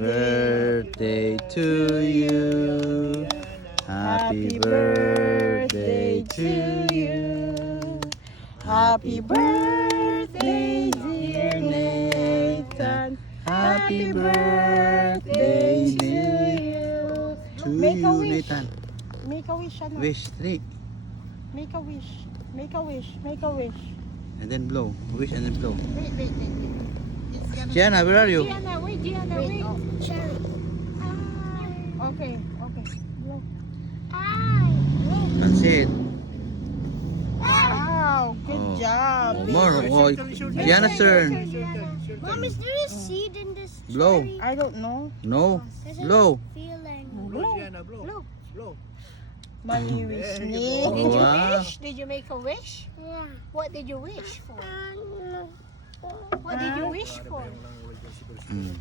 birthday to you. Happy birthday to you. Happy birthday, dear Nathan. Happy birthday to Make a you, wish. Nathan. Make a wish, ano? Wish 3. Make a wish. Make a wish. Make a wish. And then blow. Wish and then blow. Wait. It's gonna... Gianna, where are you? Gianna, wait. Oh, cherry. Okay. Blow. That's it. Wow, good Oh. job. More. Oh, Gianna's turn. Mom, is there a seed in this Blow. cherry? I don't know. No. There's a Blow. feeling. Blow. Money wish me. Oh, Did you wow. wish? Did you make a wish? Yeah. What did you wish for? No. What did you wish for? Mm.